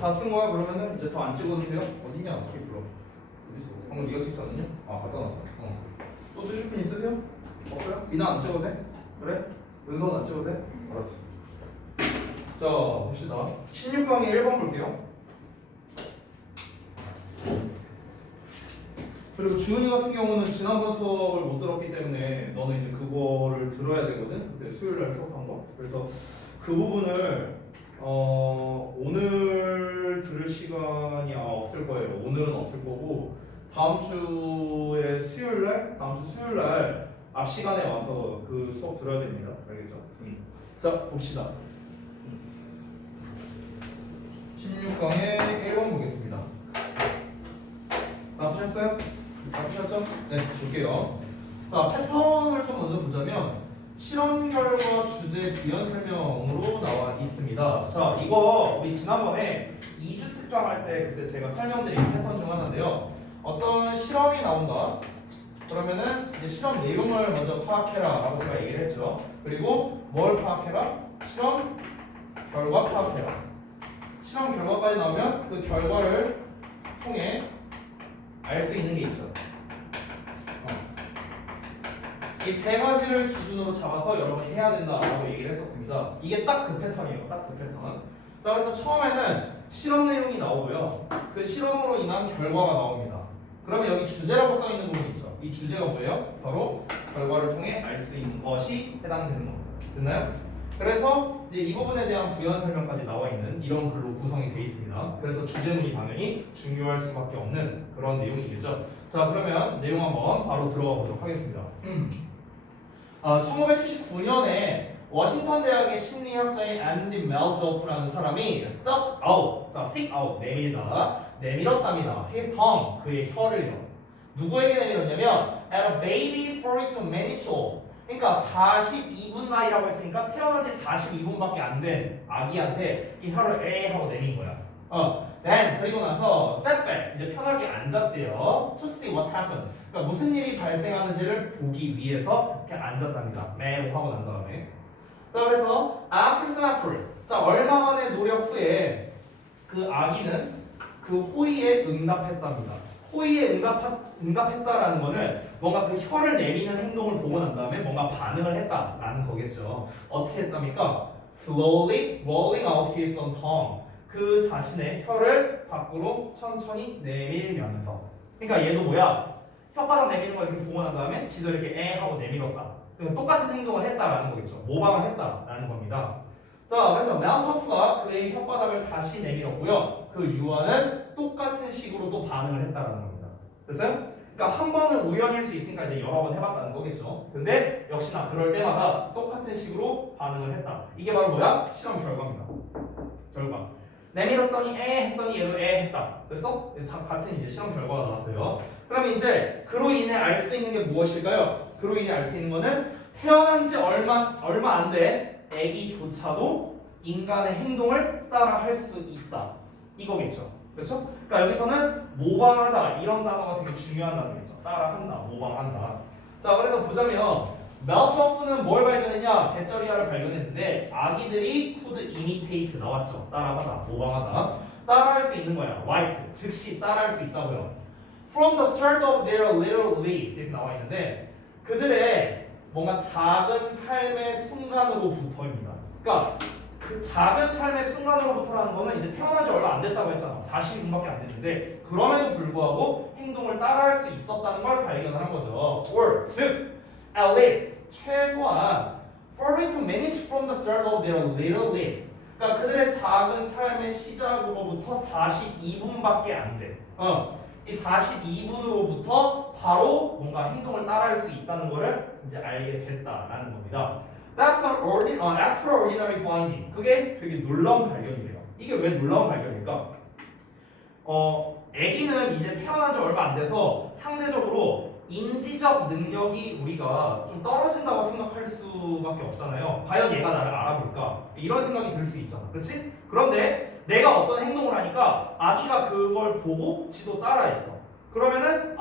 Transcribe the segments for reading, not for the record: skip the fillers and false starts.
다 쓴 거야? 그러면은 이제 더 안 찍어도 돼요? 어딨냐? 스케이프로. 어딨어? 방금 네가 찍지 않았냐? 아, 갖다 놨어. 또 쓰실 분 있으세요? 없어요? 미나 안 찍어도 돼? 그래? 은선 안 찍어도 돼? 알았어. 자, 봅시다. 16강의 1번 볼게요. 그리고 주은이 같은 경우는 지난번 수업을 못 들었기 때문에 너는 이제 그거를 들어야 되거든. 그때 수요일 날 수업한 거. 그래서 그 부분을 오늘 들을 시간이 없을 거예요. 오늘은 없을 거고 다음 주에 수요일 날, 다음 주 수요일 날 앞 시간에 와서 그 수업 들어야 됩니다. 알겠죠? 자, 봅시다. 16강의 1번 보겠습니다. 다 푸셨어요? 다 푸셨죠? 네, 볼게요. 자, 패턴을 좀 먼저 보자면 실험 결과 주제 비연 설명으로 나와 있습니다. 자, 이거 우리 지난번에 2주 특강 할 때 그때 제가 설명드린 패턴 중 하나인데요. 어떤 실험이 나온다. 그러면은 이제 실험 내용을 먼저 파악해라 라고 제가 얘기를 했죠. 그리고 뭘 파악해라? 실험 결과 파악해라. 실험 결과까지 나오면 그 결과를 통해 알 수 있는 게 있죠. 이 세 가지를 기준으로 잡아서 여러분이 해야 된다라고 얘기를 했었습니다. 이게 딱 그 패턴이에요. 딱 그 패턴. 자, 그래서 처음에는 실험 내용이 나오고요. 그 실험으로 인한 결과가 나옵니다. 그러면 여기 주제라고 써 있는 부분이 있죠. 이 주제가 뭐예요? 바로 결과를 통해 알 수 있는 것이 해당되는 겁니다. 됐나요? 그래서 이제 이 부분에 대한 부연 설명까지 나와 있는 이런 글로 구성이 되어 있습니다. 그래서 주제문이 당연히 중요할 수밖에 없는 그런 내용이겠죠. 자, 그러면 내용 한번 바로 들어가 보도록 하겠습니다. 1979년에 워싱턴 대학의 심리학자인 앤디 멜조프라는 사람이 stuck out, 자, stick out, 내밀었답니다. his tongue, 그의 혀를요. 누구에게 내밀었냐면 at a baby 42 minutes old. 그러니까 42분 나이라고 했으니까 태어난 지 42분밖에 안 된 아기한테 이 혀를 에 하고 내민 거야. then 그리고 나서 sat back, 이제 편하게 앉았대요. to see what happened. 그러니까 무슨 일이 발생하는지를 보기 위해서 이렇게 앉았답니다. 매로 하고 난 다음에. 자, 그래서 after some effort, 자, 얼마만의 노력 후에 그 아기는 그 호의에 응답했답니다. 호의에 응답했다라는 거는 뭔가 그 혀를 내미는 행동을 보고 난 다음에 뭔가 반응을 했다라는 거겠죠. 어떻게 했답니까? Slowly rolling out his own tongue. 그 자신의 혀를 밖으로 천천히 내밀면서. 그러니까 얘도 뭐야? 혓바닥 내미는 걸 이렇게 보고 난 다음에 지도 이렇게 에 하고 내밀었다. 그러니까 똑같은 행동을 했다라는 거겠죠. 모방을 했다라는 겁니다. 자, 그래서 멜토프가 그의 혓바닥을 다시 내밀었고요. 그 유아는 똑같은 식으로 또 반응을 했다라는 겁니다. 됐어요? 그러니까 한 번은 우연일 수 있으니까 이제 여러 번 해봤다는 거겠죠. 근데 역시나 그럴 때마다 똑같은 식으로 반응을 했다. 이게 바로 뭐야? 실험 결과입니다. 결과. 내밀었더니 에 했더니 얘도 에 했다. 그래서 다 같은 이제 실험 결과가 나왔어요. 그럼 이제 그로 인해 알 수 있는 게 무엇일까요? 그로 인해 알 수 있는 거는 태어난 지 얼마 안 된 애기조차도 인간의 행동을 따라 할 수 있다. 이거겠죠. 그렇죠? 그러니까 여기서는 모방하다 이런 단어가 되게 중요한 단어겠죠. 따라한다, 모방한다. 자, 그래서 보자면 멜토프는 뭘 발견했냐? 배터리아를 발견했는데 아기들이 could imitate 나왔죠. 따라하다, 모방하다. 따라할 수 있는 거야. right, 즉시 따라할 수 있다고요. From the start of their little lives 이렇게 나와 있는데 그들의 뭔가 작은 삶의 순간으로부터입니다. 그러니까 그 작은 삶의 순간으로부터라는 거는 이제 태어난 지 얼마 안 됐다고 했잖아. 42분밖에 안 됐는데 그럼에도 불구하고 행동을 따라할 수 있었다는 걸 발견을 한 거죠. or 즉 at least 최소한 42 minutes from the start of their little lives. 그러니까 그들의 작은 삶의 시작으로부터 42분밖에 안 돼. 이 42분으로부터 바로 뭔가 행동을 따라할 수 있다는 것을 이제 알게 됐다라는 겁니다. That's an extraordinary finding. 그게 되게 놀라운 발견이래요. 이게 왜 놀라운 발견일까? 아기는 이제 태어난 지 얼마 안 돼서 상대적으로 인지적 능력이 우리가 좀 떨어진다고 생각할 수밖에 없잖아요. 과연 얘가 나를 알아볼까? 이런 생각이 들 수 있잖아. 그렇지? 그런데 내가 어떤 행동을 하니까 아기가 그걸 보고 지도 따라했어. 그러면은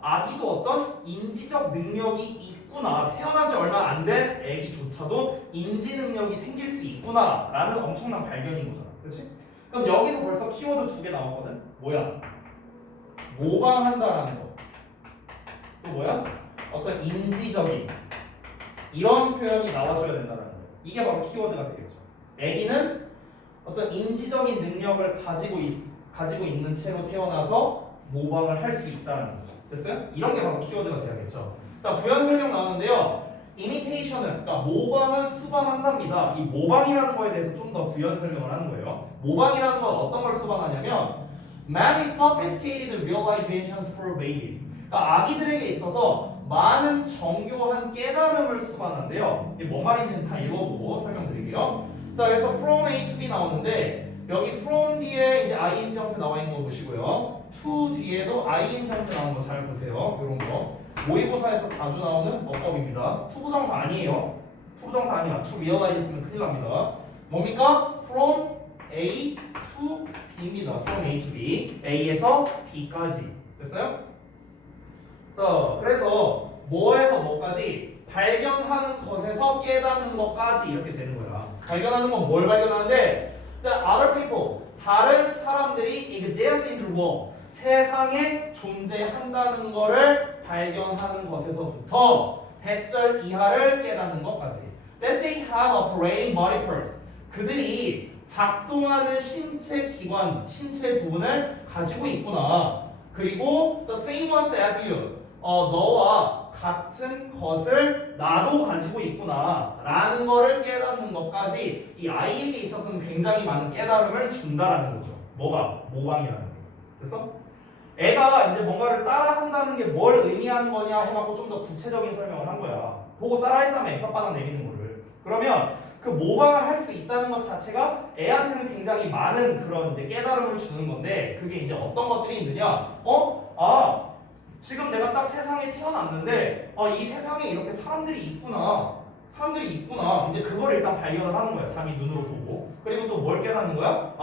아기도 어떤 인지적 능력이 있구나. 태어난 지 얼마 안 된 아기조차도 인지 능력이 생길 수 있구나라는 엄청난 발견인 거잖아. 그렇지? 그럼 여기서 벌써 키워드 2개 나왔거든? 뭐야? 모방한다라는 거. 또 뭐야? 어떤 인지적인 이런 표현이 나와줘야 된다는 거예요. 이게 바로 키워드가 되겠죠. 애기는 어떤 인지적인 능력을 가지고 있는 채로 태어나서 모방을 할 수 있다는 거죠. 됐어요? 이런 게 바로 키워드가 돼야겠죠. 자, 부연 설명 나오는데요. imitation은, 그러니까 모방을 수반한답니다. 이 모방이라는 거에 대해서 좀 더 부연 설명을 하는 거예요. 모방이라는 건 어떤 걸 수반하냐면 many sophisticated realizations for babies. 그러니까 아기들에게 있어서 많은 정교한 깨달음을 수반한대요. 이게 뭔 말인지는 다 읽어보고 설명드릴게요. 자, 그래서 from A to B 나오는데 여기 from 뒤에 이제 ing 형태 나와 있는 거 보시고요. to 뒤에도 ing 형태 나오는 거 잘 보세요. 이런 거. 모의고사에서 자주 나오는 어법입니다. 투부정사 아니에요. 투부정사 아니야. to realize 있으면 큰일 납니다. 뭡니까? from A to B입니다. from A to B. A에서 B까지. 됐어요? 자, 그래서 뭐에서 뭐까지? 발견하는 것에서 깨닫는 것까지 이렇게 되는 거야. 발견하는 건 뭘 발견하는데? other people, 다른 사람들이 exist in the world, 세상에 존재한다는 거를 발견하는 것에서부터 대절 이하를 깨닫는 것까지. That they have operating body parts, 그들이 작동하는 신체 기관, 신체 부분을 가지고 있구나. 그리고 the same ones as you, 너와 같은 것을 나도 가지고 있구나 라는 거를 깨닫는 것까지 이 아이에게 있어서는 굉장히 많은 깨달음을 준다라는 거죠. 뭐가? 모방이라는 게. 그래서 애가 이제 뭔가를 따라한다는 게 뭘 의미하는 거냐 해갖고 좀 더 구체적인 설명을 한 거야. 보고 따라했다며 혓바닥 내미는 거를. 그러면 그 모방을 할 수 있다는 것 자체가 애한테는 굉장히 많은 그런 이제 깨달음을 주는 건데 그게 이제 어떤 것들이 있느냐? 지금 내가 딱 세상에 태어났는데 이 세상에 이렇게 사람들이 있구나. 사람들이 있구나. 이제 그거를 일단 발견을 하는 거야. 자기 눈으로 보고. 그리고 또 뭘 깨닫는 거야?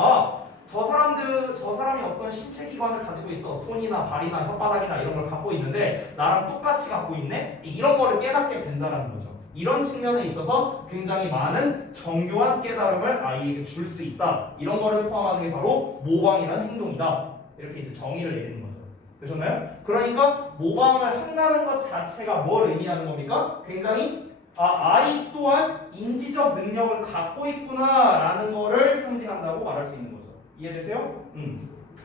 저 사람이 어떤 신체 기관을 가지고 있어. 손이나 발이나 혓바닥이나 이런 걸 갖고 있는데 나랑 똑같이 갖고 있네. 이런 거를 깨닫게 된다는 거죠. 이런 측면에 있어서 굉장히 많은 정교한 깨달음을 아이에게 줄 수 있다. 이런 거를 포함하는 게 바로 모방이라는 행동이다. 이렇게 이제 정의를 내리는 거죠. 되셨나요? 그러니까 모방을 한다는 것 자체가 뭘 의미하는 겁니까? 굉장히 아이 또한 인지적 능력을 갖고 있구나라는 거를 상징한다고 말할 수 있는 거죠. 이해되세요?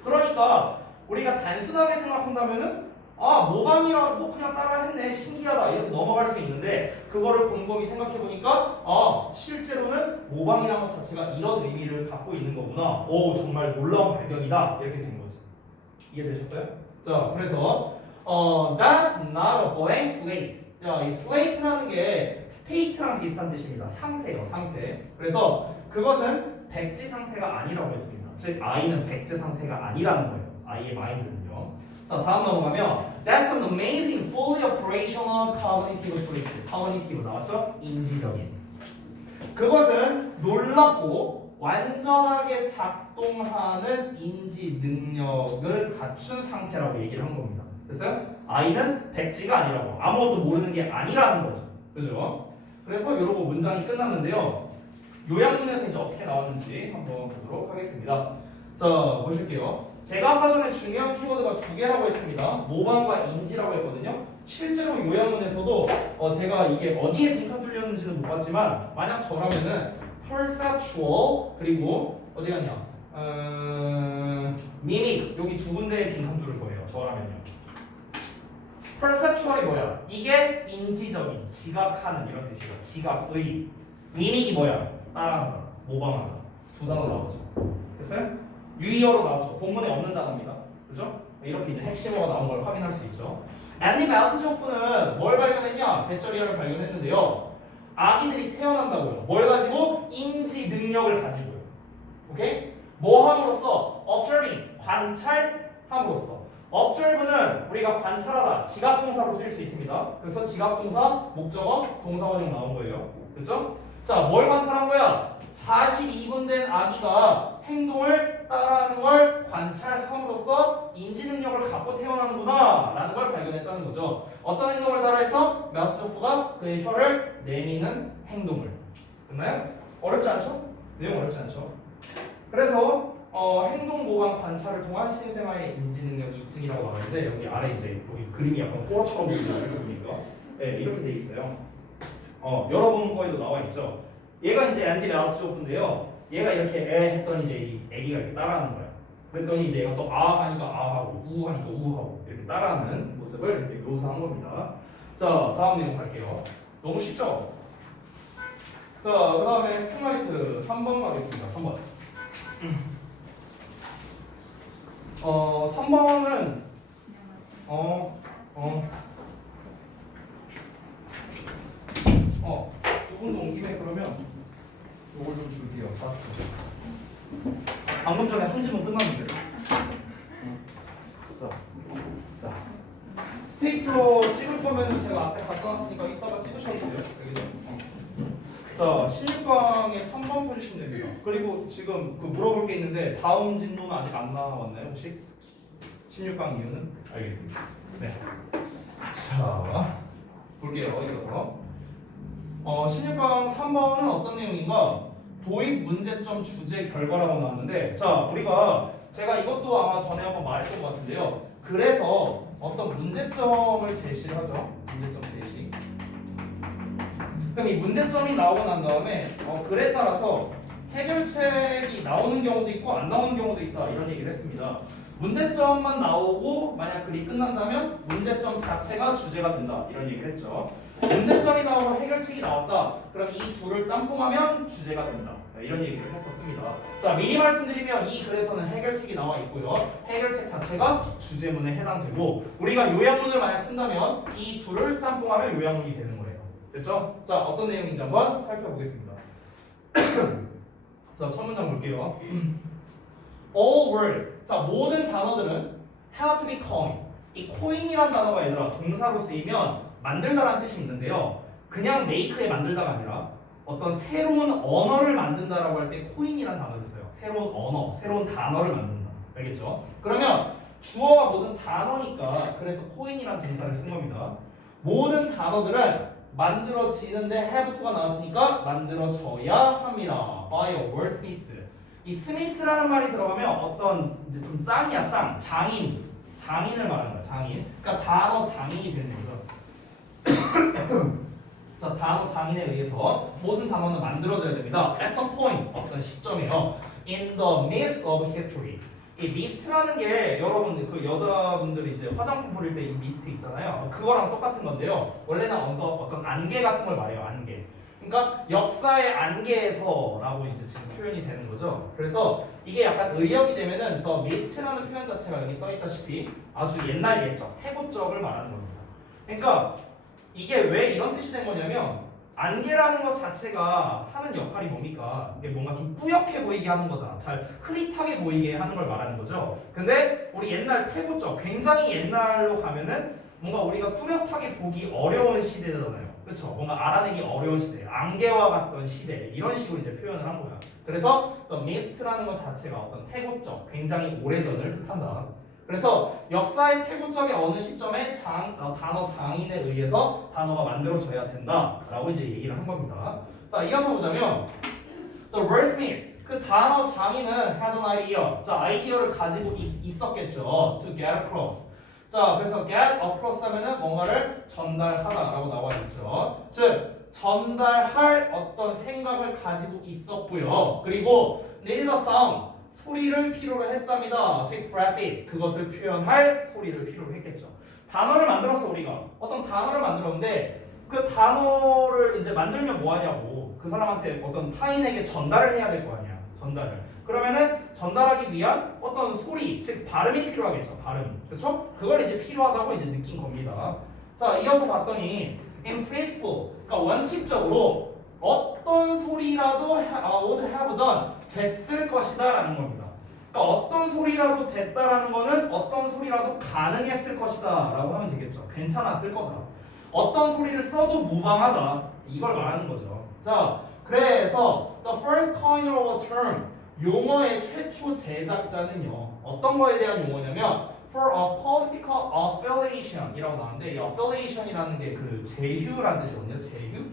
그러니까 우리가 단순하게 생각한다면은 모방이라 뭐 그냥 따라했네 신기하다 이렇게 넘어갈 수 있는데 그거를 곰곰이 생각해보니까 실제로는 모방이라는 것 자체가 이런 의미를 갖고 있는 거구나. 오 정말 놀라운 발견이다 이렇게 된 거지. 이해되셨어요? 자, 그래서 that's not a blank slate. 자, 이 slate라는 게 state랑 비슷한 뜻입니다. 상태요, 상태. 그래서 그것은 백지 상태가 아니라고 했습니다. 즉, 아이는 백지 상태가 아니라는 거예요. 아이의 마인드는요. 자, 다음 넘어가면 that's an amazing, fully operational cognitive slate. cognitive 나왔죠? 인지적인. 그것은 놀랍고 완전하게 작동하는 인지 능력을 갖춘 상태라고 얘기를 한 겁니다. 됐어요? 아이는 백지가 아니라고 아무것도 모르는 게 아니라는 거죠. 그죠? 그래서 이러고 문장이 끝났는데요. 요약문에서 이제 어떻게 나왔는지 한번 보도록 하겠습니다. 자, 보실게요. 제가 아까 전에 중요한 키워드가 2개라고 했습니다. 모방과 인지라고 했거든요. 실제로 요약문에서도 제가 이게 어디에 빈칸 뚫렸는지는 못 봤지만 만약 저라면은 perceptual 그리고 어디 갔냐? mimic 여기 2군데에 빈칸 뚫을 거예요. 저라면요. perceptual이 뭐야? 이게 인지적인, 지각하는 이런 뜻이고 지각의. mimic이 뭐야? 따라한다, 모방한다. 2단어 나오죠. 됐어요? 유의어로 나오죠. 본문에 없는 단어입니다. 그죠? 이렇게 이제 핵심어가 나온 걸 확인할 수 있죠. 앤디 멜트조프는 뭘 발견했냐? 대절이어를 발견했는데요. 아기들이 태어난다고요. 뭘 가지고? 인지 능력을 가지고요. 오케이? 뭐 함으로써? observing, 관찰함으로써. observe는 우리가 관찰하다, 지각동사로 쓸 수 있습니다. 그래서 지각동사, 목적어, 동사원형 나온 거예요. 그렇죠? 자, 뭘 관찰한 거야? 42분 된 아기가 행동을 따라하는 걸 관찰함으로써 인지 능력을 갖고 태어나는구나 라는 걸 발견했다는 거죠. 어떤 행동을 따라했어? 멜트조프가 그의 혀를 내미는 행동을. 됐나요? 어렵지 않죠? 내용 어렵지 않죠? 그래서 행동 보관 관찰을 통한 신생아의 인지 능력 입증이라고 나와 있는데 여기 아래 이제 여기 그림이 약간 호러처럼 보이죠 이렇게 보니까 네, 이렇게 돼 있어요. 여러분 거에도 나와 있죠. 얘가 이제 앤디 라우스조프인데요. 얘가 이렇게 에 했더니 이제 이 애기가 이렇게 따라하는 거야. 그랬더니 이제 얘가 또 아 하니까 아 하고 우 하니까 우 하고 이렇게 따라하는 모습을 이렇게 묘사한 겁니다. 자 다음 내용 갈게요. 너무 쉽죠? 자 그 다음에 스팀라이트 3번 가겠습니다. 3번. 3번은 두 분도 온 김에 그러면 요걸 좀 줄게요. 방금 전에 한 집은 끝났는데. 자, 스테이플러 찍을 거면은 제가 앞에 갖다 놨으니까 이따가 찍으셔도 돼요. 여기서. 자, 16강에 3번 보시면 됩니다. 그리고 지금 그 물어볼 게 있는데 다음 진도는 아직 안 나왔나요, 혹시? 16강 이유는? 알겠습니다. 네. 자, 볼게요. 이어서. 16강 3번은 어떤 내용인가? 도입 문제점 주제 결과라고 나왔는데, 자, 우리가 제가 이것도 아마 전에 한번 말했던 것 같은데요. 그래서 어떤 문제점을 제시를 하죠. 문제점 제시. 그럼 이 문제점이 나오고 난 다음에 글에 따라서 해결책이 나오는 경우도 있고 안 나오는 경우도 있다 이런 얘기를 했습니다. 문제점만 나오고 만약 글이 끝난다면 문제점 자체가 주제가 된다 이런 얘기를 했죠. 문제점이 나오고 해결책이 나왔다. 그럼 이 둘을 짬뽕하면 주제가 된다. 이런 얘기를 했었습니다. 자, 미리 말씀드리면 이 글에서는 해결책이 나와 있고요. 해결책 자체가 주제문에 해당되고 우리가 요약문을 만약 쓴다면 이 둘을 짬뽕하면 요약문이 되는 거예요. 됐죠? 자, 어떤 내용인지 한번 살펴보겠습니다. 자, 첫 문장 볼게요. All words. 자, 모든 단어들은 have to be coined. 이 coin이란 단어가 얘들아 동사로 쓰이면 만들다라는 뜻이 있는데요. 그냥 make에 만들다가 아니라 어떤 새로운 언어를 만든다라고 할 때 coin이란 단어를 써요. 새로운 언어, 새로운 단어를 만든다. 알겠죠? 그러면 주어가 모든 단어니까 그래서 coin이란 동사를 쓴 겁니다. 모든 단어들은 만들어지는데 have to가 나왔으니까 만들어져야 합니다. by a wordsmith. 이 스미스라는 말이 들어가면 어떤 이제 좀 짱이야 짱 장인을 말하는 거야 장인. 그러니까 단어 장인이 되는 거죠. 자 단어 장인에 의해서 모든 단어는 만들어져야 됩니다. At some point 어떤 시점에요. In the midst of history. 이 미스트라는 게 여러분 그 여자분들이 이제 화장품 뿌릴 때 이 미스트 있잖아요. 그거랑 똑같은 건데요. 원래는 어떤 안개 같은 걸 말해요. 안개. 그러니까 역사의 안개에서라고 이제 지금 표현이 되는 거죠. 그래서 이게 약간 의역이 되면은 더 미스트라는 표현 자체가 여기 써있다시피 아주 옛날 예적, 태고적을 말하는 겁니다. 그러니까 이게 왜 이런 뜻이 된 거냐면 안개라는 것 자체가 하는 역할이 뭡니까? 이게 뭔가 좀 뿌옇게 보이게 하는 거잖아. 잘 흐릿하게 보이게 하는 걸 말하는 거죠. 근데 우리 옛날 태고적, 굉장히 옛날로 가면은 뭔가 우리가 뚜렷하게 보기 어려운 시대잖아요. 그렇죠? 뭔가 알아내기 어려운 시대, 안개와 같던 시대 이런 식으로 이제 표현을 한 거야. 그래서 또 미스트라는 것 자체가 어떤 태고적, 굉장히 오래전을 뜻한다. 그래서 역사의 태고적의 어느 시점에 단어 장인에 의해서 단어가 만들어져야 된다라고 이제 얘기를 한 겁니다. 자, 이어서 보자면 the wordsmith 그 단어 장인은 had an idea. 자, 아이디어를 가지고 있었겠죠. to get across. 자, 그래서 get across 하면은 뭔가를 전달하다라고 나와 있죠. 즉 전달할 어떤 생각을 가지고 있었고요. 그리고 needed a sound 소리를 필요로 했답니다. To express it. 그것을 표현할 소리를 필요로 했겠죠. 단어를 만들었어 우리가. 어떤 단어를 만들었는데 그 단어를 이제 만들면 뭐 하냐고. 그 사람한테 어떤 타인에게 전달을 해야 될 거 아니야. 전달을. 그러면은 전달하기 위한 어떤 소리, 즉 발음이 필요하겠죠. 발음. 그렇죠? 그걸 이제 필요하다고 이제 느낀 겁니다. 자, 이어서 봤더니 in principle. 그러니까 원칙적으로 어떤 소리라도 would have done 됐을 것이다 라는 겁니다. 그러니까 어떤 소리라도 됐다라는 거는 어떤 소리라도 가능했을 것이다 라고 하면 되겠죠. 괜찮았을 거다. 어떤 소리를 써도 무방하다. 이걸 말하는 거죠. 자, 그래서 the first coiner of a term 용어의 최초 제작자는요. 어떤 거에 대한 용어냐면 for a political affiliation 이라고 나오는데 이 affiliation이라는 게 그 제휴라는 뜻이거든요. 제휴?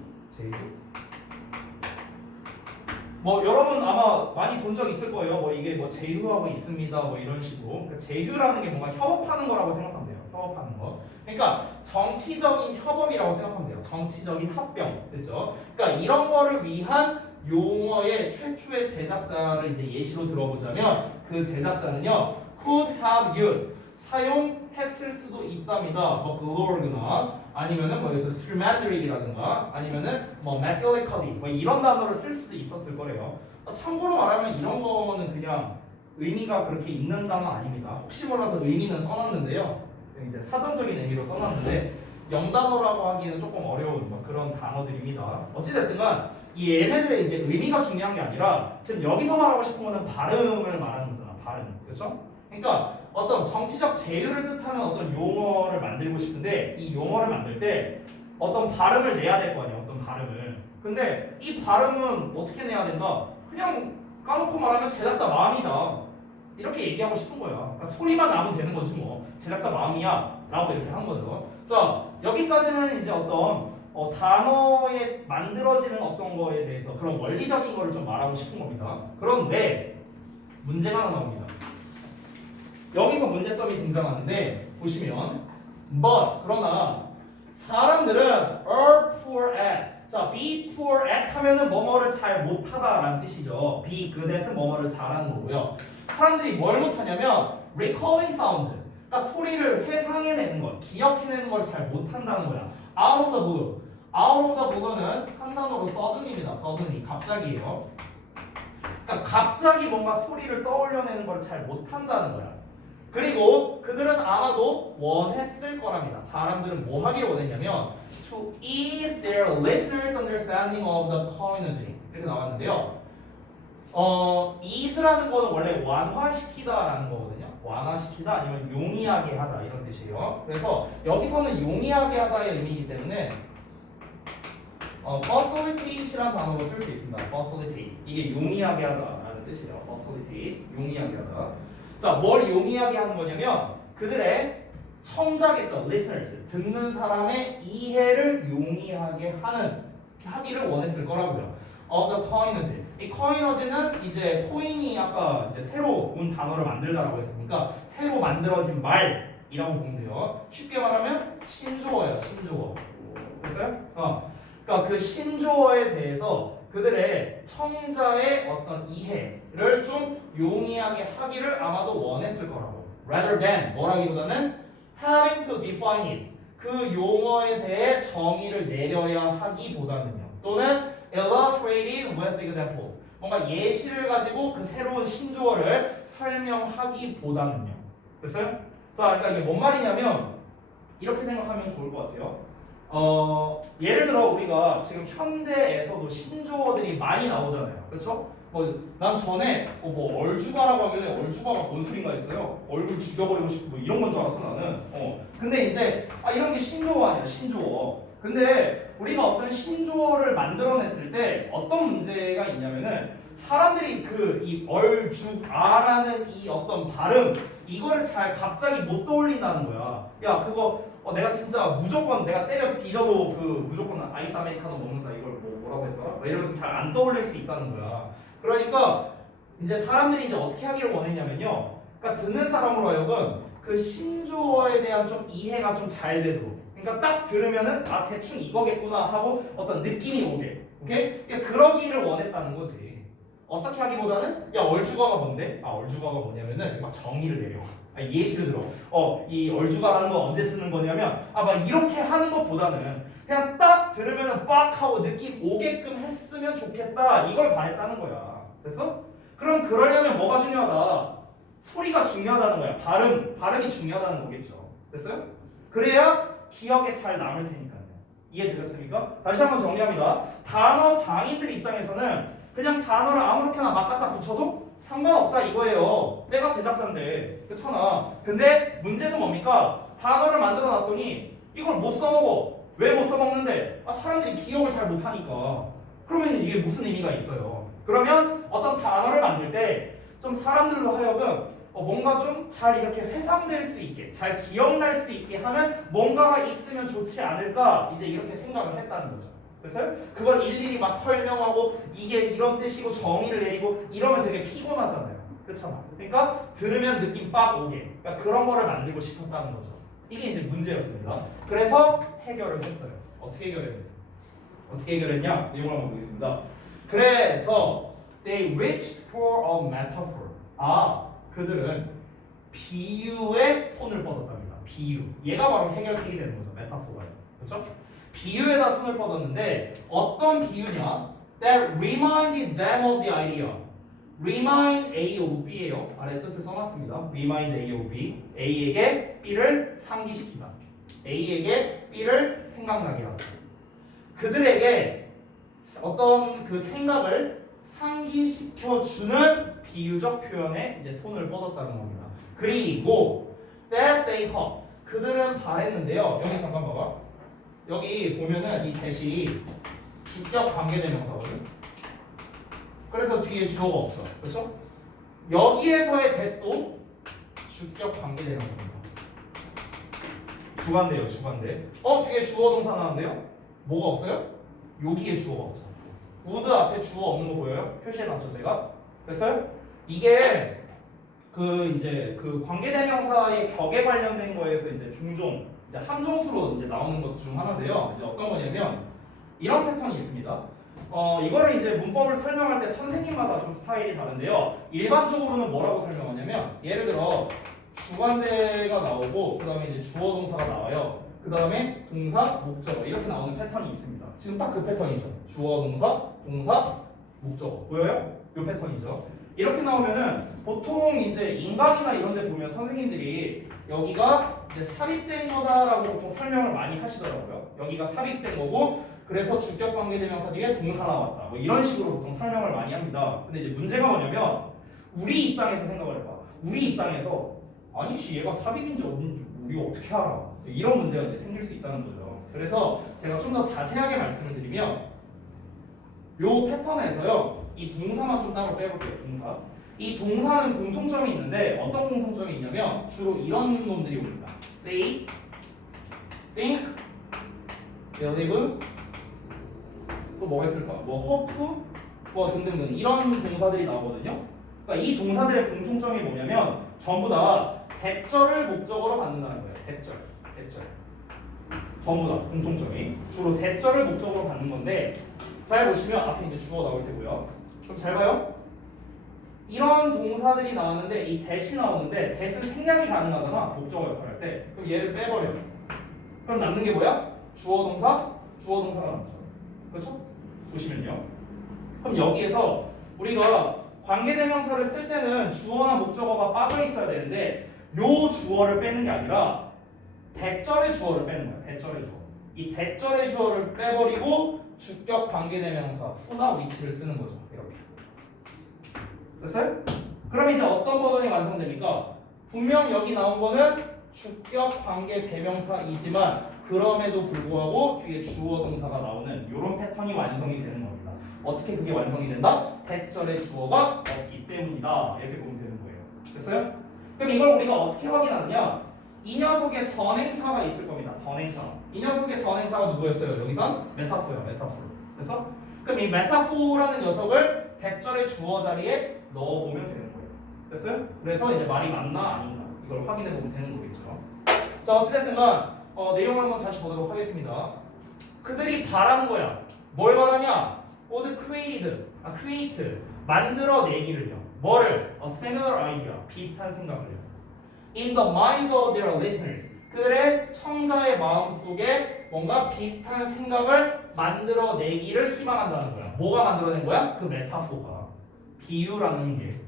뭐 여러분 아마 많이 본 적 있을 거예요. 뭐 이게 뭐 제휴하고 있습니다. 뭐 이런 식으로. 그러니까 제휴라는 게 뭔가 협업하는 거라고 생각하면 돼요. 협업하는 거. 그러니까 정치적인 협업이라고 생각하면 돼요. 정치적인 합병. 그렇죠? 그러니까 이런 거를 위한 용어의 최초의 제작자를 이제 예시로 들어보자면 그 제작자는요. could have used 사용했을 수도 있답니다. 뭐 glor나 아니면은 뭐 여기서 schematic이라든가 아니면은 뭐 mathematically 뭐 이런 단어를 쓸 수도 있었을 거래요. 참고로 말하면 이런 거는 그냥 의미가 그렇게 있는 단어 아닙니다. 혹시 몰라서 의미는 써놨는데요. 이제 사전적인 의미로 써놨는데 영단어라고 하기에는 조금 어려운 뭐 그런 단어들입니다. 어찌됐든간 이 얘네들의 이제 의미가 중요한 게 아니라 지금 여기서 말하고 싶은 거는 발음을 말하는 거잖아. 발음. 그렇죠? 그러니까 어떤 정치적 제휴를 뜻하는 어떤 용어를 만들고 싶은데 이 용어를 만들 때 어떤 발음을 내야 될 거 아니야. 어떤 발음을. 근데 이 발음은 어떻게 내야 된다? 그냥 까놓고 말하면 제작자 마음이다. 이렇게 얘기하고 싶은 거야. 그러니까 소리만 나면 되는 거지 뭐. 제작자 마음이야. 라고 이렇게 한 거죠. 자, 여기까지는 이제 어떤 단어에 만들어지는 어떤 거에 대해서 그런 원리적인 거를 좀 말하고 싶은 겁니다. 그런데 문제가 하나 나옵니다. 여기서 문제점이 등장하는데 보시면 but 그러나 사람들은 are poor at 자 be poor at 하면은 뭐뭐를 잘 못하다라는 뜻이죠. be good at은 뭐뭐를 잘하는 거고요. 사람들이 뭘 못하냐면 recalling sound 그러니까 소리를 회상해내는 것 기억해내는 걸 잘 못한다는 거야. out of the blue out of the blue는 한 단어로 sudden입니다. suddenly 갑자기예요. 그러니까 갑자기 뭔가 소리를 떠올려내는 걸 잘 못한다는 거야. 그리고 그들은 아마도 원했을 거랍니다. 사람들은 뭐 하기를 원했냐면 to ease their listeners' understanding of the community 이렇게 나왔는데요. ease라는 거는 원래 완화시키다라는 거거든요. 완화시키다 아니면 용이하게 하다 이런 뜻이에요. 그래서 여기서는 용이하게 하다의 의미이기 때문에 facilitate이라는 단어로 쓸 수 있습니다. facilitate 이게 용이하게 하다라는 뜻이에요. facilitate 용이하게 하다. 자, 뭘 용이하게 하는 거냐면 그들의 청자겠죠. listeners 듣는 사람의 이해를 용이하게 하기를 원했을 거라고요. the coinergy 이 coinergy는 이제 코인이 아까 이제 새로 온 단어를 만들다라고 했으니까 새로 만들어진 말이라고 보면 돼요. 쉽게 말하면 신조어예요. 신조어. 됐어요? 그러니까 그 신조어에 대해서 그들의 청자의 어떤 이해를 좀 용이하게 하기를 아마도 원했을 거라고. Rather than 뭐라기보다는 having to define it. 그 용어에 대해 정의를 내려야 하기보다는요. 또는 illustrated with examples. 뭔가 예시를 가지고 그 새로운 신조어를 설명하기보다는요. 됐어요? 자, 그러니까 이게 뭔 말이냐면 이렇게 생각하면 좋을 것 같아요. 예를 들어 우리가 지금 현대에서도 신조어들이 많이 나오잖아요. 그렇죠? 난 전에 뭐 얼죽아라고 하길래 얼죽아가 뭔 소린가 했어요. 얼굴 죽여버리고 싶고 뭐 이런 건 줄 알았어 나는. 근데 이제 이런 게 신조어 아니야 신조어. 근데 우리가 어떤 신조어를 만들어냈을 때 어떤 문제가 있냐면은 사람들이 이 얼죽아라는 이 어떤 발음 이거를 잘 갑자기 못 떠올린다는 거야. 야 그거 내가 진짜 무조건 내가 때려 뒤져도 무조건 아이스 아메리카노 먹는다 이걸 뭐라고 했더라? 이러면서 잘 안 떠올릴 수 있다는 거야. 그러니까 이제 사람들이 이제 어떻게 하기를 원했냐면요. 그러니까 듣는 사람으로 하여금 그 신조어에 대한 좀 이해가 좀 잘 되도록. 그러니까 딱 들으면은 대충 이거겠구나 하고 어떤 느낌이 오게. 오케이? 그러니까 그러기를 원했다는 거지. 어떻게 하기보다는 야 얼죽어가 뭔데? 얼죽어가 뭐냐면은 막 정의를 내려. 예시를 들어. 이 얼죽아라는 건 언제 쓰는 거냐면 막 이렇게 하는 것보다는 그냥 딱 들으면은 빡 하고 느낌 오게끔 했으면 좋겠다. 이걸 바랬다는 거야. 됐어? 그럼 그러려면 뭐가 중요하다? 소리가 중요하다는 거야. 발음이 중요하다는 거겠죠. 됐어요? 그래야 기억에 잘 남을 테니까요. 이해되셨습니까? 다시 한번 정리합니다. 단어 장인들 입장에서는 그냥 단어를 아무렇게나 막 갖다 붙여도 상관없다 이거예요. 내가 제작자인데 그렇잖아. 근데 문제는 뭡니까? 단어를 만들어 놨더니 이걸 못 써먹어. 왜 못 써먹는데? 사람들이 기억을 잘 못하니까. 그러면 이게 무슨 의미가 있어요? 그러면 어떤 단어를 만들 때 좀 사람들로 하여금 뭔가 좀 잘 이렇게 회상될 수 있게 잘 기억날 수 있게 하는 뭔가가 있으면 좋지 않을까 이제 이렇게 생각을 했다는 거죠. 그래서 그걸 일일이 막 설명하고 이게 이런 뜻이고 정의를 내리고 이러면 되게 피곤하잖아요. 그렇잖아. 그러니까 들으면 느낌 빡 오게. 그러니까 그런 거를 만들고 싶었다는 거죠. 이게 이제 문제였습니다. 그래서 해결을 했어요. 어떻게 해결했냐? 어떻게 해결했냐? 내용을 한번 보겠습니다. 그래서 they reached for a metaphor. 그들은 비유에 손을 뻗었답니다. 비유. 얘가 바로 해결책이 되는 거죠. 메타포가요. 그렇죠? 비유에다 손을 뻗었는데 어떤 비유냐? That reminded them of the idea. Remind A of B예요. 아래 뜻을 써놨습니다. Remind A of B. A에게 B를 상기시키다. A에게 B를 생각나게 하다. 그들에게 어떤 그 생각을 상기시켜주는 비유적 표현에 이제 손을 뻗었다는 겁니다. 그리고 that they hoped. 그들은 바랬는데요. 여기 잠깐 봐봐. 여기 보면은 이 that이 주격 관계대명사거든. 그래서 뒤에 주어가 없어. 그렇죠? 여기에서의 that도 주격 관계대명사입니다. 주관대요, 주관대. 뒤에 주어 동사 나왔는데요? 뭐가 없어요? 여기에 주어가 없어. would 앞에 주어 없는 거 보여요? 표시해놨죠, 제가. 됐어요? 이게 이제 그 관계대명사의 격에 관련된 거에서 이제 종종 이제 함정수로 이제 나오는 것 중 하나인데요. 이제 어떤 거냐면 이런 패턴이 있습니다. 이거를 이제 문법을 설명할 때 선생님마다 좀 스타일이 다른데요. 일반적으로는 뭐라고 설명하냐면 예를 들어 주관대가 나오고 그 다음에 이제 주어 동사가 나와요. 그 다음에 동사, 목적어 이렇게 나오는 패턴이 있습니다. 지금 딱 그 패턴이죠. 주어, 동사, 목적어 보여요? 이 패턴이죠. 이렇게 나오면은 보통 이제 인강이나 이런 데 보면 선생님들이 여기가 이제 삽입된 거다라고 보통 설명을 많이 하시더라고요. 여기가 삽입된 거고 그래서 주격 관계대명사 뒤에 동사 나왔다. 뭐 이런 식으로 보통 설명을 많이 합니다. 근데 이제 문제가 뭐냐면 우리 입장에서 생각을 해봐. 우리 입장에서 아니지 얘가 삽입인지 없는지 우리가 어떻게 알아? 이런 문제가 이제 생길 수 있다는 거죠. 그래서 제가 좀 더 자세하게 말씀을 드리면 요 패턴에서요. 이 동사만 좀 따로 빼볼게요. 동사. 이 동사는 공통점이 있는데 어떤 공통점이 있냐면 주로 이런 놈들이 옵니다. say, think, believe 또 뭐가 있을까? 뭐 hope, 뭐 등등등 이런 동사들이 나오거든요. 그러니까 이 동사들의 공통점이 뭐냐면 전부 다 대절을 목적으로 받는다는 거예요. 대절. 전부 다 공통점이 주로 대절을 목적으로 받는 건데 잘 보시면 앞에 이제 주어 나올 테고요. 그럼 잘 봐요. 이런 동사들이 나왔는데 이 that이 나오는데 that은 생략이 가능하잖아. 목적어 역할 할 때. 그럼 얘를 빼버려. 그럼 남는 게 뭐야? 주어 동사가 남죠. 그렇죠? 보시면요. 그럼 여기에서 우리가 관계대명사를 쓸 때는 주어나 목적어가 빠져 있어야 되는데 요 주어를 빼는 게 아니라 대절의 주어를 빼는 거야. 대절의 주어. 이 대절의 주어를 빼버리고 주격 관계대명사 후나 위치를 쓰는 거죠. 이렇게. 됐어요? 그럼 이제 어떤 버전이 완성됩니까? 분명 여기 나온 거는 주격 관계대명사이지만 그럼에도 불구하고 뒤에 주어 동사가 나오는 이런 패턴이 완성이 되는 겁니다. 어떻게 그게 완성이 된다? 대절의 주어가 없기 때문이다. 이렇게 보면 되는 거예요. 됐어요? 그럼 이걸 우리가 어떻게 확인하느냐? 이 녀석의 선행사가 있을 겁니다. 선행사. 이 녀석의 선행사가 누구였어요? 여기선 메타포예요. 메타포. 됐어? 그럼 이 메타포라는 녀석을 대절의 주어 자리에 넣어보면 되는 거예요. 됐어요? 그래서 이제 말이 맞나 아닌가 이걸 확인해보면 되는 거겠죠. 자 어찌됐든간 내용을 한번 다시 보도록 하겠습니다. 그들이 바라는 거야. 뭘 바라냐? would create 만들어내기를요. 뭐를? a similar idea 비슷한 생각을요. in the minds of their listeners 그들의 청자의 마음속에 뭔가 비슷한 생각을 만들어내기를 희망한다는 거야. 뭐가 만들어낸 거야? 그 메타포가 비유라는 게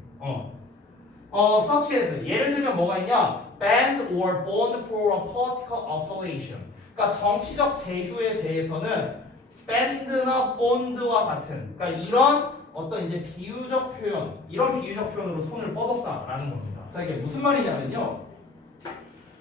such as 예를 들면 뭐가 있냐? band or bond for a political affiliation 그러니까 정치적 제휴에 대해서는 band나 bond와 같은 그러니까 이런 어떤 이제 비유적 표현 이런 비유적 표현으로 손을 뻗었다라는 겁니다. 자 이게 무슨 말이냐면요.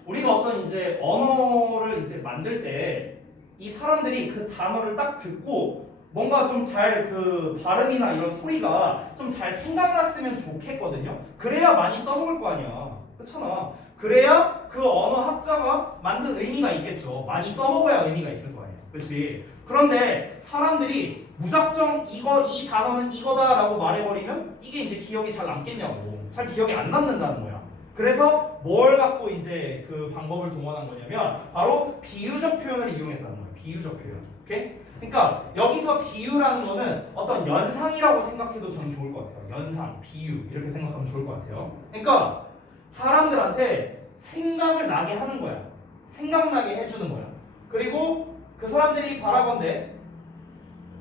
우리가 어떤 이제 언어를 이제 만들 때 이 사람들이 그 단어를 딱 듣고 뭔가 좀 잘 그 발음이나 이런 소리가 좀 잘 생각났으면 좋겠거든요. 그래야 많이 써먹을 거 아니야. 그렇잖아. 그래야 그 언어 학자가 만든 의미가 있겠죠. 많이 써먹어야 의미가 있을 거 아니야. 그렇지. 그런데 사람들이 무작정 이 단어는 이거다라고 말해버리면 이게 이제 기억이 잘 남겠냐고. 잘 기억이 안 남는다는 거야. 그래서 뭘 갖고 이제 그 방법을 동원한 거냐면 바로 비유적 표현을 이용했다는 거야. 비유적 표현. 오케이? 그러니까 여기서 비유라는 거는 어떤 연상이라고 생각해도 저는 좋을 것 같아요. 연상, 비유 이렇게 생각하면 좋을 것 같아요. 그러니까 사람들한테 생각을 나게 하는 거야. 생각나게 해주는 거야. 그리고 그 사람들이 바라건대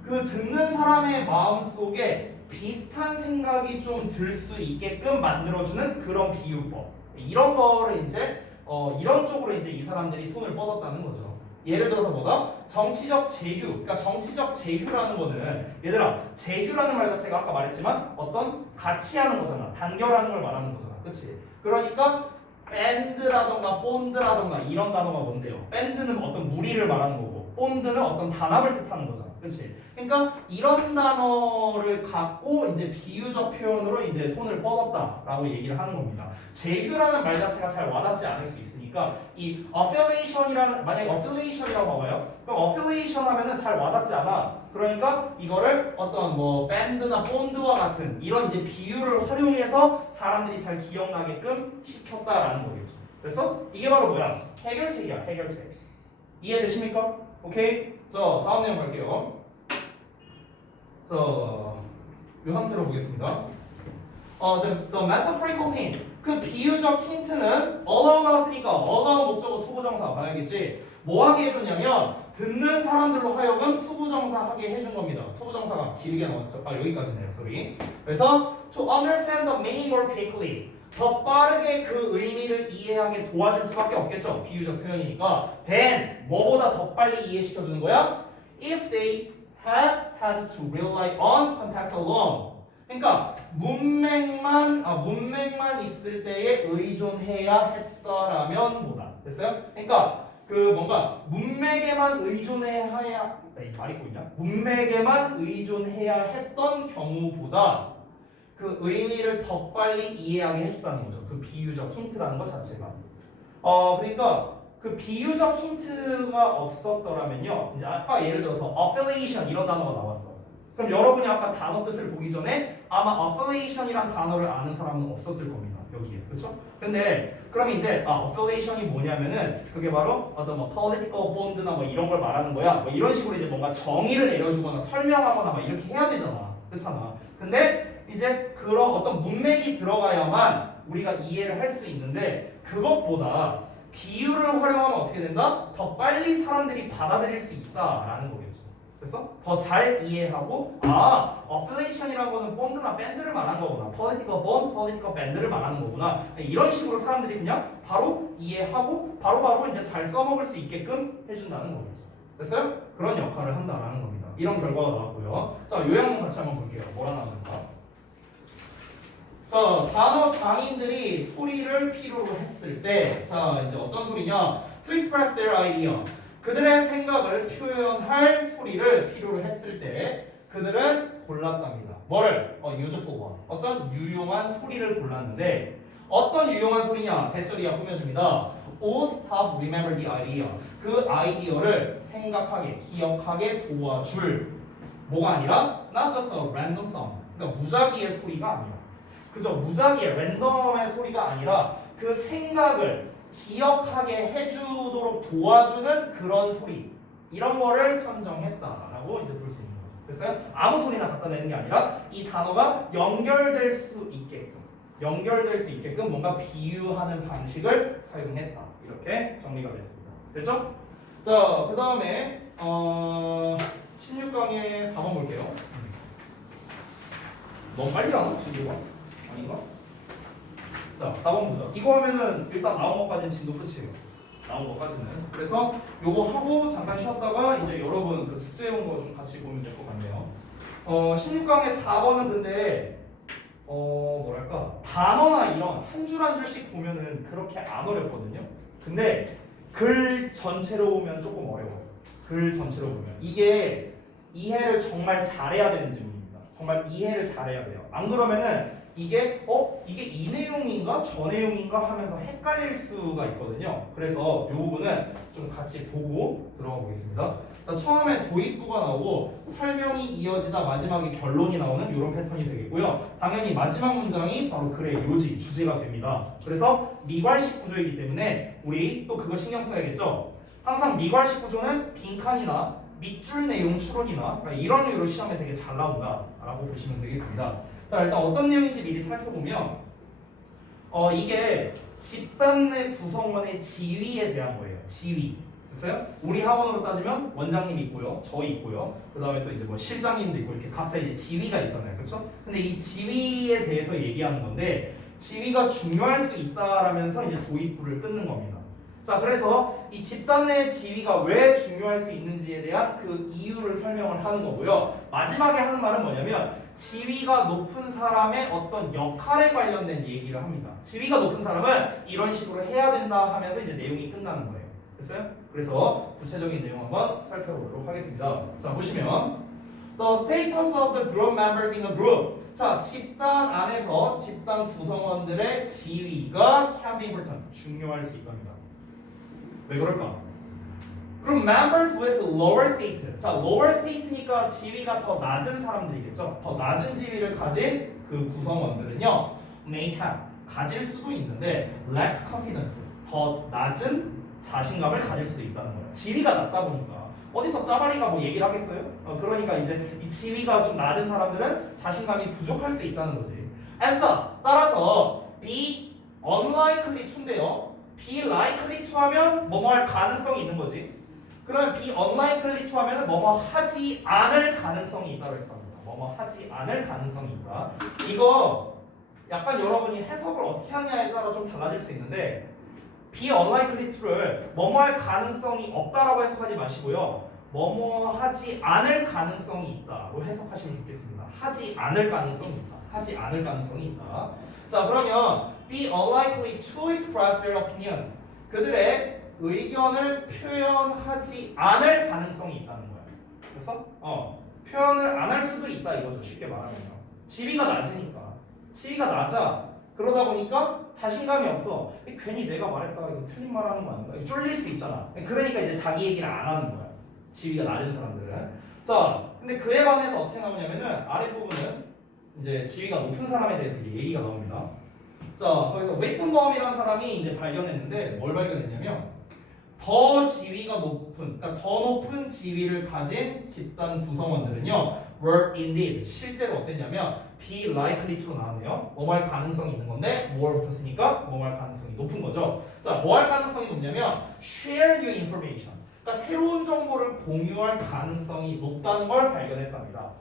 그 듣는 사람의 마음속에 비슷한 생각이 좀 들 수 있게끔 만들어주는 그런 비유법. 이런 거를 이제 이런 쪽으로 이제 이 사람들이 손을 뻗었다는 거죠. 예를 들어서 뭐다? 정치적 제휴. 그러니까 정치적 제휴라는 거는 얘들아 제휴라는 말 자체가 아까 말했지만 어떤 같이 하는 거잖아. 단결하는 걸 말하는 거잖아. 그렇지? 그러니까 밴드라던가 본드라던가 이런 단어가 뭔데요? 밴드는 어떤 무리를 말하는 거고 본드는 어떤 단합을 뜻하는 거잖아. 그렇지? 그러니까 이런 단어를 갖고 이제 비유적 표현으로 이제 손을 뻗었다라고 얘기를 하는 겁니다. 제휴라는 말 자체가 잘 와닿지 않을 수 있으니까 이 affiliation이라는 만약에 affiliation이라고 봐봐요. 그럼 affiliation 하면은 잘 와닿지 않아. 그러니까 이거를 어떤 뭐 밴드나 본드와 같은 이런 이제 비유를 활용해서 사람들이 잘 기억나게끔 시켰다라는 거겠죠. 그래서 이게 바로 뭐야? 해결책이야. 해결책. 이해되십니까? 오케이. 자 다음 내용 갈게요. 자, 이 상태로 보겠습니다. The metaphorical hint. 그 비유적 힌트는 allow 나왔으니까 allow 목적어 투부정사 봐야겠지. 뭐 하게 해줬냐면 듣는 사람들로 하여금 투부정사 하게 해준 겁니다. 투부정사가 길게 나왔죠. 여기까지네요. sorry. 그래서 to understand the meaning more quickly. 더 빠르게 그 의미를 이해하게 도와줄 수밖에 없겠죠. 비유적 표현이니까. then 뭐보다 더 빨리 이해시켜주는 거야? If they had to rely on context alone. 그러니까 문맥만 있을 때에 의존해야 했더라면 뭐다. 됐어요? 그러니까 그 뭔가 문맥에만 의존해야 말 있고 있냐? 문맥에만 의존해야 했던 경우보다 그 의미를 더 빨리 이해하게 해줬다는 거죠. 그 비유적 힌트라는 것 자체가. 그러니까 그 비유적 힌트가 없었더라면요. 이제 아까 예를 들어서 affiliation 이런 단어가 나왔어. 그럼 여러분이 아까 단어 뜻을 보기 전에 아마 affiliation이란 단어를 아는 사람은 없었을 겁니다. 여기에. 그렇죠? 근데 그럼 이제 affiliation이 뭐냐면은 그게 바로 어떤 뭐 political bond나 뭐 이런 걸 말하는 거야. 뭐 이런 식으로 이제 뭔가 정의를 내려주거나 설명하거나 막 이렇게 해야 되잖아. 그렇잖아. 근데 이제 그런 어떤 문맥이 들어가야만 우리가 이해를 할 수 있는데 그것보다 비유를 활용하면 어떻게 된다? 더 빨리 사람들이 받아들일 수 있다라는 거겠죠. 그래서 더 잘 이해하고 affiliation이라는 거는 본드나 밴드를 말하는 거구나. political bond, political band를 말하는 거구나. 이런 식으로 사람들이 그냥 바로 이해하고 바로바로 이제 잘 써먹을 수 있게끔 해준다는 거겠죠. 됐어요? 그런 역할을 한다라는 겁니다. 이런 결과가 나왔고요. 자, 요약문 같이 한번 볼게요. 뭐라 나왔을까? 자, 단어 장인들이 소리를 필요로 했을 때, 자, 이제 어떤 소리냐? To express their idea. 그들의 생각을 표현할 소리를 필요로 했을 때, 그들은 골랐답니다. 뭐를? useful one. 어떤 유용한 소리를 골랐는데, 어떤 유용한 소리냐? 대절이야 꾸며줍니다. Would have remembered the idea. 그 아이디어를 생각하게, 기억하게 도와줄. 뭐가 아니라, not just a random sound. 그러니까 무작위의 소리가 아니야. 그죠? 무작위의 랜덤의 소리가 아니라 그 생각을 기억하게 해주도록 도와주는 그런 소리 이런 거를 선정했다라고 이제 볼 수 있는 거죠. 됐어요? 아무 소리나 갖다 내는 게 아니라 이 단어가 연결될 수 있게끔 뭔가 비유하는 방식을 사용했다. 이렇게 정리가 됐습니다. 됐죠? 자, 그 다음에 16강의 4번 볼게요. 너무 빨리 하나? 16강? 아닌가? 자, 4번 보자. 이거 하면은 일단 나온 것까지는 진도 끝이에요. 나온 것까지는. 그래서 요거 하고 잠깐 쉬었다가 이제 여러분 그 숙제해온 거 좀 같이 보면 될 것 같네요. 16강의 4번은 근데 뭐랄까 단어나 이런 한 줄 한 줄씩 보면은 그렇게 안 어렵거든요. 근데 글 전체로 보면 조금 어려워요. 글 전체로 보면 이게 이해를 정말 잘해야 되는 질문입니다. 정말 이해를 잘해야 돼요. 안 그러면은 이게 이게 이 내용인가 저 내용인가 하면서 헷갈릴 수가 있거든요. 그래서 이 부분은 좀 같이 보고 들어가 보겠습니다. 자, 처음에 도입부가 나오고 설명이 이어지다 마지막에 결론이 나오는 이런 패턴이 되겠고요. 당연히 마지막 문장이 바로 글의 요지, 주제가 됩니다. 그래서 미괄식 구조이기 때문에 우리 또 그거 신경 써야겠죠. 항상 미괄식 구조는 빈칸이나 밑줄 내용 추론이나 이런 류로 시험에 되게 잘 나온다라고 보시면 되겠습니다. 자, 일단 어떤 내용인지 미리 살펴보면 이게 집단 내 구성원의 지위에 대한 거예요. 지위. 됐어요? 우리 학원으로 따지면 원장님 있고요, 저 있고요, 그 다음에 또 이제 뭐 실장님도 있고 이렇게 각자 이제 지위가 있잖아요, 그렇죠? 근데 이 지위에 대해서 얘기하는 건데 지위가 중요할 수 있다라면서 이제 도입부를 끊는 겁니다. 자, 그래서 이 집단 내 지위가 왜 중요할 수 있는지에 대한 그 이유를 설명을 하는 거고요. 마지막에 하는 말은 뭐냐면 지위가 높은 사람의 어떤 역할에 관련된 얘기를 합니다. 지위가 높은 사람은 이런 식으로 해야 된다 하면서 이제 내용이 끝나는 거예요. 됐어요? 그래서 구체적인 내용 한번 살펴보도록 하겠습니다. 자, 보시면 The status of the group members in a group. 자, 집단 안에서 집단 구성원들의 지위가 can be important. 중요할 수 있답니다. 왜 그럴까? 그럼 members with lower state. 자, lower state니까 지위가 더 낮은 사람들이겠죠. 더 낮은 지위를 가진 그 구성원들은요, may have 가질 수도 있는데 less confidence 더 낮은 자신감을 가질 수도 있다는 거예요. 지위가 낮다 보니까 어디서 짜바리가 뭐 얘기를 하겠어요? 그러니까 이제 이 지위가 좀 낮은 사람들은 자신감이 부족할 수 있다는 거지. And thus 따라서 be unlikely to인데요. be likely to 하면 뭐뭐 할 가능성이 있는 거지. 그러면 be unlikely to 하면 뭐뭐 하지 않을 가능성이 있다고 했습니다. 뭐뭐 하지 않을 가능성이 있다. 이거 약간 여러분이 해석을 어떻게 하냐에 따라 좀 달라질 수 있는데 be unlikely to를 뭐뭐 할 가능성이 없다라고 해석하지 마시고요. 뭐뭐 하지 않을 가능성이 있다로 해석하시면 좋겠습니다. 하지 않을 가능성이 있다. 하지 않을 가능성이 있다. 자, 그러면 be unlikely to express their opinions. 그들의 의견을 표현하지 않을 가능성이 있다는 거야. 그래서 표현을 안 할 수도 있다 이거죠. 쉽게 말하면요. 지위가 낮으니까. 지위가 낮아. 그러다 보니까 자신감이 없어. 괜히 내가 말했다가 이거 틀린 말하는 거 아닌가? 쫄릴 수 있잖아. 그러니까 이제 자기 얘기를 안 하는 거야. 지위가 낮은 사람들은. 자, 근데 그에 반해서 어떻게 나오냐면은 아랫부분은 이제 지위가 높은 사람에 대해서 이제 얘기가 나옵니다. 자, 거기서 웨이튼범이라는 사람이 이제 발견했는데 뭘 발견했냐면 더 지위가 높은, 그러니까 더 높은 지위를 가진 집단 구성원들은요, were indeed 실제로 어땠냐면 be likely to 나왔네요. 뭐 할 가능성이 있는 건데 more 붙었으니까 뭐 할 가능성이 높은 거죠. 자, 뭐 할 가능성이 높냐면 share new information. 그러니까 새로운 정보를 공유할 가능성이 높다는 걸 발견했답니다.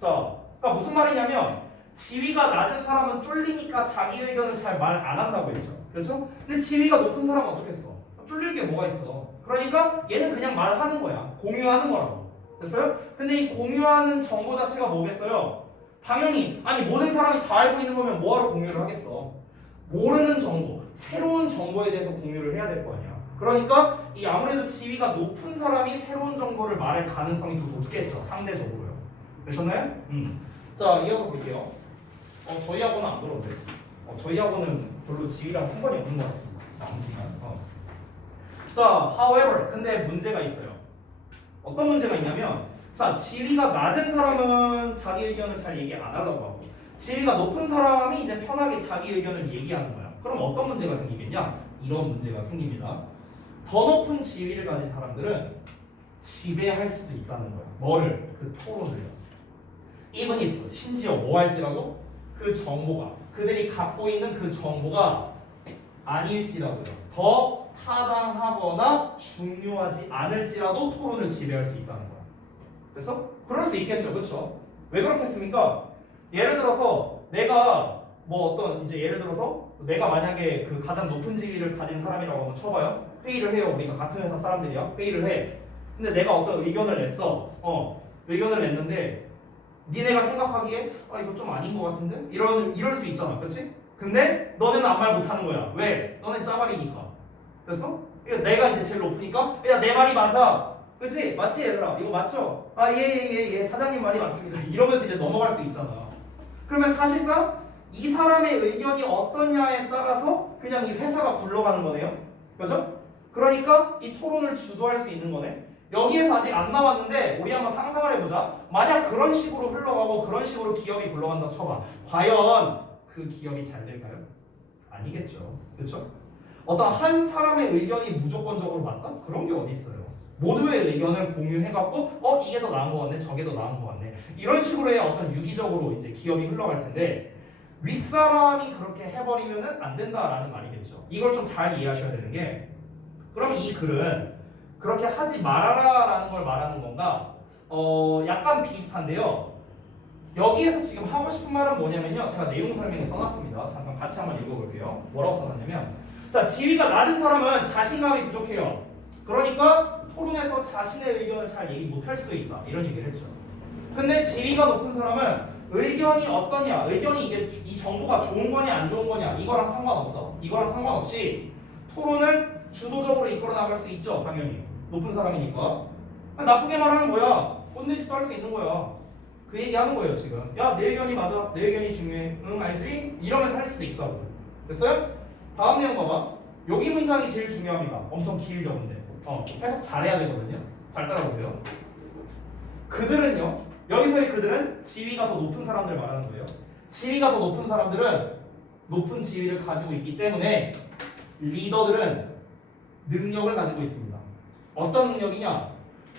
자, 그러니까 무슨 말이냐면 지위가 낮은 사람은 쫄리니까 자기 의견을 잘 말 안 한다고 했죠. 그렇죠? 근데 지위가 높은 사람은 어떻겠어? 쫄릴 게 뭐가 있어? 그러니까 얘는 그냥 말하는 거야. 공유하는 거라고. 됐어요? 근데 이 공유하는 정보 자체가 뭐겠어요? 당연히 아니 모든 사람이 다 알고 있는 거면 뭐하러 공유를 하겠어? 모르는 정보, 새로운 정보에 대해서 공유를 해야 될 거 아니야. 그러니까 이 아무래도 지위가 높은 사람이 새로운 정보를 말할 가능성이 더 높겠죠. 상대적으로요. 되셨나요? 자, 이어서 볼게요. 저희하고는 안 그런데. 저희하고는 별로 지위랑 상관이 없는 것 같습니다. 아무튼 자, however, 근데 문제가 있어요. 어떤 문제가 있냐면, 자, 지위가 낮은 사람은 자기 의견을 잘 얘기 안 하려고 하고, 지위가 높은 사람이 이제 편하게 자기 의견을 얘기하는 거야. 그럼 어떤 문제가 생기겠냐? 이런 문제가 생깁니다. 더 높은 지위를 가진 사람들은 지배할 수도 있다는 거야. 뭐를? 그 토론을요. even if, 심지어 뭐 할지라도 그 정보가, 그들이 갖고 있는 그 정보가 아닐지라도요. 더 타당하거나 중요하지 않을지라도 토론을 지배할 수 있다는 거야. 그래서 그럴 수 있겠죠, 그렇죠? 왜 그렇겠습니까? 예를 들어서 내가 뭐 어떤 이제 예를 들어서 내가 만약에 그 가장 높은 지위를 가진 사람이라고 한번 쳐봐요. 회의를 해요. 우리가 같은 회사 사람들이야. 회의를 해. 근데 내가 어떤 의견을 냈어. 의견을 냈는데 니네가 생각하기에 이거 좀 아닌 것 같은데? 이럴 수 있잖아, 그렇지? 근데 너네는 아무 말 못하는 거야. 왜? 너네 짜발이니까. 됐어? 내가 이제 제일 높으니까 야, 내 말이 맞아. 그치? 맞지 얘들아? 이거 맞죠? 아, 예, 사장님 말이 맞습니다. 이러면서 이제 넘어갈 수 있잖아. 그러면 사실상 이 사람의 의견이 어떠냐에 따라서 그냥 이 회사가 굴러가는 거네요. 그죠? 그러니까 이 토론을 주도할 수 있는 거네. 여기에서 아직 안 나왔는데 우리 한번 상상을 해보자. 만약 그런 식으로 흘러가고 그런 식으로 기업이 굴러간다 쳐봐. 과연 그 기업이 잘 될까요? 아니겠죠. 그렇죠? 어떤 한 사람의 의견이 무조건적으로 맞다? 그런 게 어디 있어요? 모두의 의견을 공유해갖고 이게 더 나은 것 같네, 저게 더 나은 것 같네. 이런 식으로 해야 어떤 유기적으로 이제 기업이 흘러갈 텐데 윗사람이 그렇게 해버리면은 안 된다라는 말이겠죠. 이걸 좀 잘 이해하셔야 되는 게 그럼 이 글은 그렇게 하지 말아라라는 걸 말하는 건가? 약간 비슷한데요. 여기에서 지금 하고 싶은 말은 뭐냐면요. 제가 내용 설명에 써놨습니다. 잠깐 같이 한번 읽어볼게요. 뭐라고 써놨냐면 자, 지위가 낮은 사람은 자신감이 부족해요. 그러니까 토론에서 자신의 의견을 잘 얘기 못할 수도 있다. 이런 얘기를 했죠. 근데 지위가 높은 사람은 의견이 어떠냐, 의견이 이게 이 정보가 좋은 거냐 안 좋은 거냐 이거랑 상관없어. 이거랑 상관없이 토론을 주도적으로 이끌어 나갈 수 있죠. 당연히 높은 사람이니까. 나쁘게 말하는 거야. 꼰대짓도 할 수 있는 거야. 그 얘기하는 거예요 지금. 야, 내 의견이 맞아, 내 의견이 중요해, 응 알지? 이러면서 할 수도 있다고. 됐어요? 다음 내용 봐봐. 여기 문장이 제일 중요합니다. 엄청 길죠 근데 해석 잘해야 되거든요. 잘 따라오세요. 그들은요, 여기서의 그들은 지위가 더 높은 사람들 말하는 거예요. 지위가 더 높은 사람들은 높은 지위를 가지고 있기 때문에 리더들은 능력을 가지고 있습니다. 어떤 능력이냐?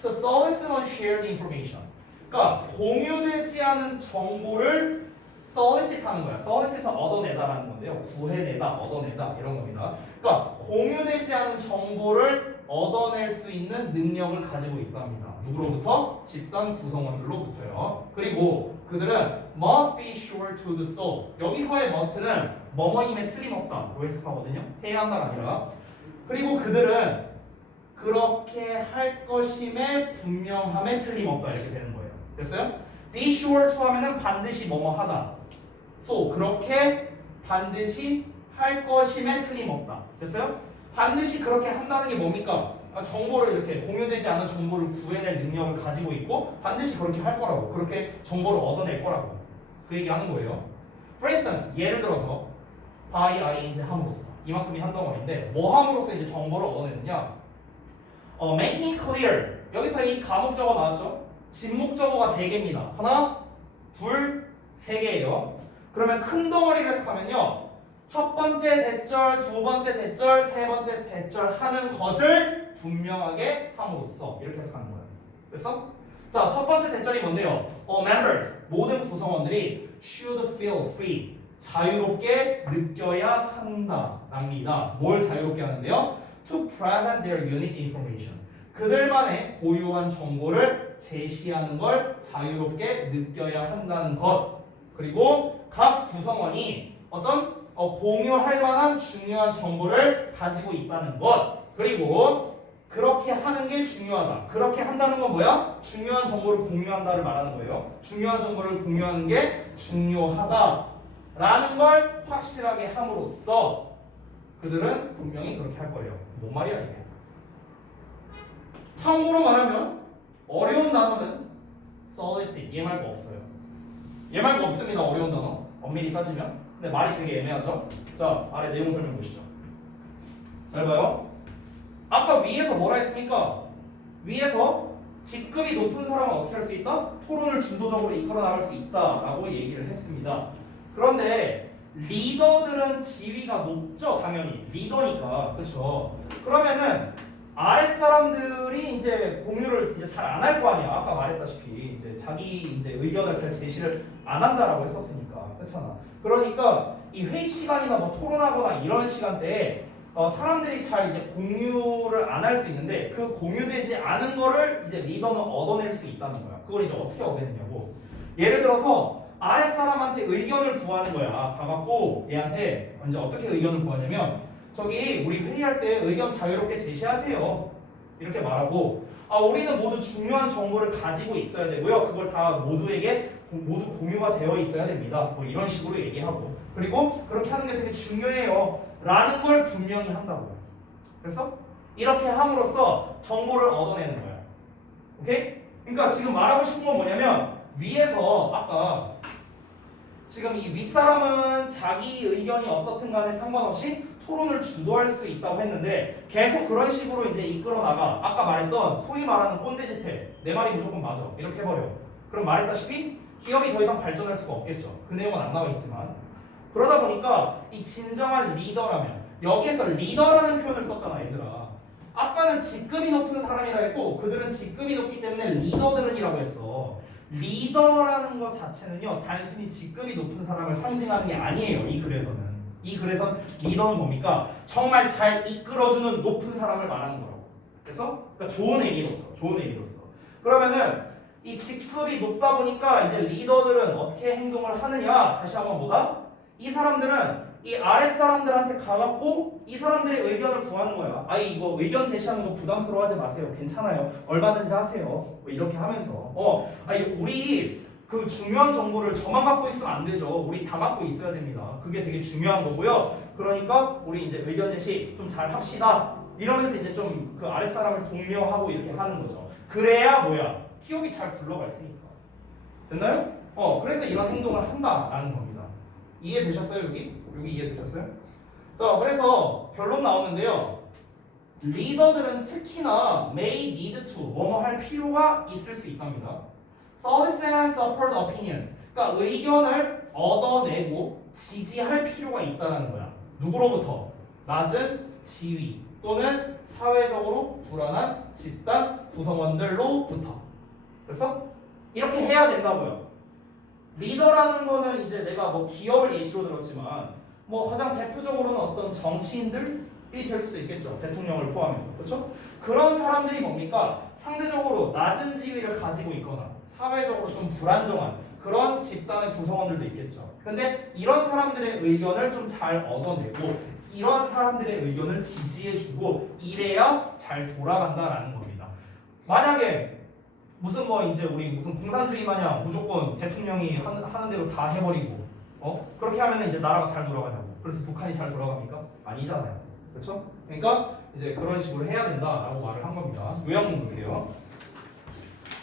The solicit on shared information. 그러니까 공유되지 않은 정보를 solicit 하는 거야. solicit은 얻어내다라는 건데요. 구해내다, 얻어내다 이런 겁니다. 그러니까 공유되지 않은 정보를 얻어낼 수 있는 능력을 가지고 있답니다. 누구로부터? 집단 구성원들로부터요. 그리고 그들은 must be sure to do so. 여기서의 must는 뭐뭐임에 틀림없다로 해석하거든요. 해야 한다가 아니라. 그리고 그들은 그렇게 할 것임에 분명함에 틀림없다 이렇게 되는 거예요. 됐어요? be sure to 하면은 반드시 뭐뭐 하다. so 그렇게 반드시 할 것임에 틀림없다. 됐어요? 반드시 그렇게 한다는 게 뭡니까? 정보를 이렇게 공유되지 않은 정보를 구해낼 능력을 가지고 있고 반드시 그렇게 할 거라고. 그렇게 정보를 얻어낼 거라고. 그 얘기하는 거예요. For instance, 예를 들어서 by I 이제 함으로써 이만큼이 한 덩어리인데 뭐 함으로써 이제 정보를 얻어내느냐? making it clear. 여기서 이 가목적어 나왔죠? 진목적어가 3개입니다. 하나, 둘, 3개예요. 그러면 큰 덩어리를 해석하면요. 첫 번째 대절, 두 번째 대절, 세 번째 대절 하는 것을 분명하게 함으로써 이렇게 해석하는 거예요. 됐어? 자, 첫 번째 대절이 뭔데요? All members, 모든 구성원들이 should feel free, 자유롭게 느껴야 한다랍니다. 뭘 자유롭게 하는데요? To present their unique information. 그들만의 고유한 정보를 제시하는 걸 자유롭게 느껴야 한다는 것. 그리고 각 구성원이 어떤 공유할 만한 중요한 정보를 가지고 있다는 것. 그리고 그렇게 하는 게 중요하다. 그렇게 한다는 건 뭐야? 중요한 정보를 공유한다를 말하는 거예요. 중요한 정보를 공유하는 게 중요하다라는 걸 확실하게 함으로써 그들은 분명히 그렇게 할 거예요. 뭔 말이야 이게? 참고로 말하면 어려운 단어는 solicit 얘 말고 없어요. 얘 말고 없습니다. 어려운 단어 엄밀히 따지면. 근데 말이 되게 애매하죠? 자, 아래 내용 설명 보시죠. 잘 봐요. 아까 위에서 뭐라 했습니까? 위에서 직급이 높은 사람은 어떻게 할 수 있다? 토론을 주도적으로 이끌어 나갈 수 있다라고 얘기를 했습니다. 그런데 리더들은 지위가 높죠, 당연히. 리더니까. 그렇죠? 그러면은 아랫사람들이 이제 공유를 이제 잘 안 할 거 아니야. 아까 말했다시피 이제 자기 이제 의견을 잘 제시를 안 한다라고 했었으니까. 그렇잖아. 그러니까 이 회의 시간이나 뭐 토론하거나 이런 시간대에 사람들이 잘 이제 공유를 안 할 수 있는데 그 공유되지 않은 거를 이제 리더는 얻어낼 수 있다는 거야. 그걸 이제 어떻게 얻어내냐고. 예를 들어서 아랫사람한테 의견을 구하는 거야. 가갖고 얘한테 이제 어떻게 의견을 구하냐면 저기 우리 회의할 때 의견 자유롭게 제시하세요. 이렇게 말하고 우리는 모두 중요한 정보를 가지고 있어야 되고요. 그걸 다 모두에게 모두 공유가 되어 있어야 됩니다. 뭐 이런 식으로 얘기하고 그리고 그렇게 하는 게 되게 중요해요. 라는 걸 분명히 한다고요. 그래서 이렇게 함으로써 정보를 얻어내는 거야. 오케이? 그러니까 지금 말하고 싶은 건 뭐냐면 위에서 아까 지금 이 윗사람은 자기 의견이 어떻든 간에 상관없이 토론을 주도할 수 있다고 했는데 계속 그런 식으로 이제 이끌어 나가. 아까 말했던 소위 말하는 꼰대짓해. 내 말이 무조건 맞아. 이렇게 해버려. 그럼 말했다시피 기업이 더 이상 발전할 수가 없겠죠. 그 내용은 안 나와 있지만. 그러다 보니까 이 진정한 리더라면 여기에서 리더라는 표현을 썼잖아 얘들아. 아까는 직급이 높은 사람이라 했고 그들은 직급이 높기 때문에 리더들은이라고 했어. 리더라는 것 자체는요 단순히 직급이 높은 사람을 상징하는 게 아니에요. 이 글에서는. 이 글에선 리더는 뭡니까? 정말 잘 이끌어주는 높은 사람을 말하는 거라고. 그러니까 좋은 의미로서. 좋은 의미로서. 그러면은 이 직급이 높다 보니까 이제 리더들은 어떻게 행동을 하느냐? 다시 한번 보다. 이 사람들은 이 아랫사람들한테 가갖고 이 사람들의 의견을 구하는 거야. 아이 이거 의견 제시하는 거 부담스러워하지 마세요. 괜찮아요. 얼마든지 하세요. 뭐 이렇게 하면서 아니 우리 그 중요한 정보를 저만 갖고 있으면 안 되죠. 우리 다 갖고 있어야 됩니다. 그게 되게 중요한 거고요. 그러니까 우리 이제 의견 제시 좀 잘 합시다. 이러면서 이제 좀 그 아랫사람을 독려하고 이렇게 하는 거죠. 그래야 뭐야? 기업이 잘 굴러갈 테니까. 됐나요? 그래서 이런 행동을 한다라는 겁니다. 이해되셨어요 여기? 여기 이해되셨어요? 자, 그래서 결론 나오는데요. 리더들은 특히나 may need to 뭐뭐 할 필요가 있을 수 있답니다. solicit and support opinions. 그러니까 의견을 얻어내고 지지할 필요가 있다는 거야. 누구로부터? 낮은 지위 또는 사회적으로 불안한 집단 구성원들로부터. 그래서 이렇게 해야 된다고요. 리더라는 거는 이제 내가 뭐 기업을 예시로 들었지만 뭐 가장 대표적으로는 어떤 정치인들이 될 수도 있겠죠. 대통령을 포함해서. 그렇죠? 그런 사람들이 뭡니까? 상대적으로 낮은 지위를 가지고 있거나 사회적으로 좀 불안정한 그런 집단의 구성원들도 있겠죠. 근데 이런 사람들의 의견을 좀 잘 얻어내고 이런 사람들의 의견을 지지해주고 이래야 잘 돌아간다라는 겁니다. 만약에 무슨 뭐 이제 우리 무슨 공산주의 마냥 무조건 대통령이 하는 대로 다 해버리고 그렇게 하면 이제 나라가 잘 돌아가냐고. 그래서 북한이 잘 돌아갑니까? 아니잖아요. 그렇죠? 그러니까 이제 그런 식으로 해야 된다라고 말을 한 겁니다. 요약문 볼게요.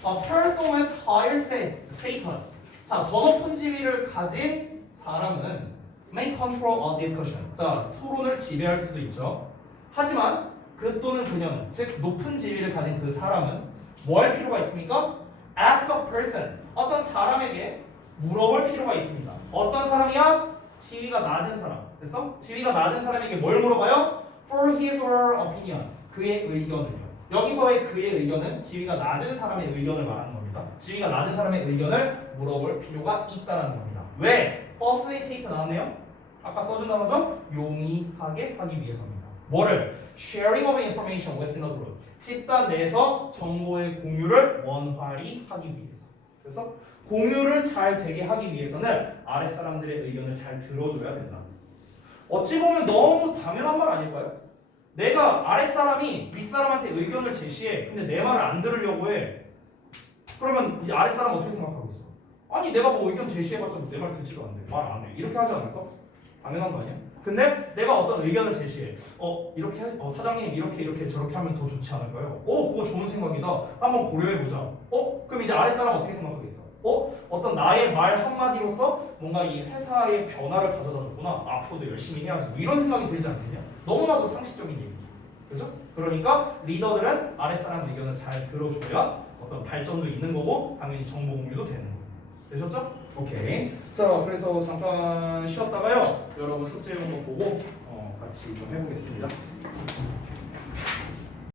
A person with higher status. 자, 더 높은 지위를 가진 사람은 may control a discussion. 자, 토론을 지배할 수도 있죠. 하지만 그 또는 그녀는 즉 높은 지위를 가진 그 사람은 뭐 할 필요가 있습니까? Ask a person. 어떤 사람에게 물어볼 필요가 있습니다. 어떤 사람이야? 지위가 낮은 사람. 그래서 지위가 낮은 사람에게 뭘 물어봐요? For his or her opinion. 그의 의견을요. 여기서의 그의 의견은 지위가 낮은 사람의 의견을 말하는 겁니다. 지위가 낮은 사람의 의견을 물어볼 필요가 있다는 겁니다. 왜? Facilitate 나왔네요. 아까 써준 단어죠? 용이하게 하기 위해서입니다. 뭐를? Sharing of information within a group. 집단 내에서 정보의 공유를 원활히 하기 위해서. 그래서 공유를 잘 되게 하기 위해서는 아랫사람들의 의견을 잘 들어줘야 된다. 어찌 보면 너무 당연한 말 아닐까요? 내가 아랫사람이 윗사람한테 의견을 제시해. 근데 내 말을 안 들으려고 해. 그러면 이제 아랫사람은 어떻게 생각하고 있어? 아니 내가 뭐 의견 제시해봤자 내 말 듣지도 않네. 말 안 해. 이렇게 하지 않을까? 당연한 거 아니야? 근데 내가 어떤 의견을 제시해. 이렇게 사장님 이렇게 저렇게 하면 더 좋지 않을까요? 그거 좋은 생각이다. 한번 고려해보자. 그럼 이제 아랫사람 어떻게 생각하겠어? 어떤 나의 말 한마디로서 뭔가 이 회사의 변화를 가져다 줬구나. 앞으로도 열심히 해야지. 뭐 이런 생각이 들지 않겠냐? 너무나도 상식적인 얘기죠. 그죠? 그러니까 리더들은 아랫사람 의견을 잘 들어줘야 어떤 발전도 있는 거고 당연히 정보 공유도 되는 거예요. 되셨죠? 오케이. 자, 그래서 잠깐 쉬었다가요. 여러분 숙제 이런 거 보고 같이 좀 해보겠습니다.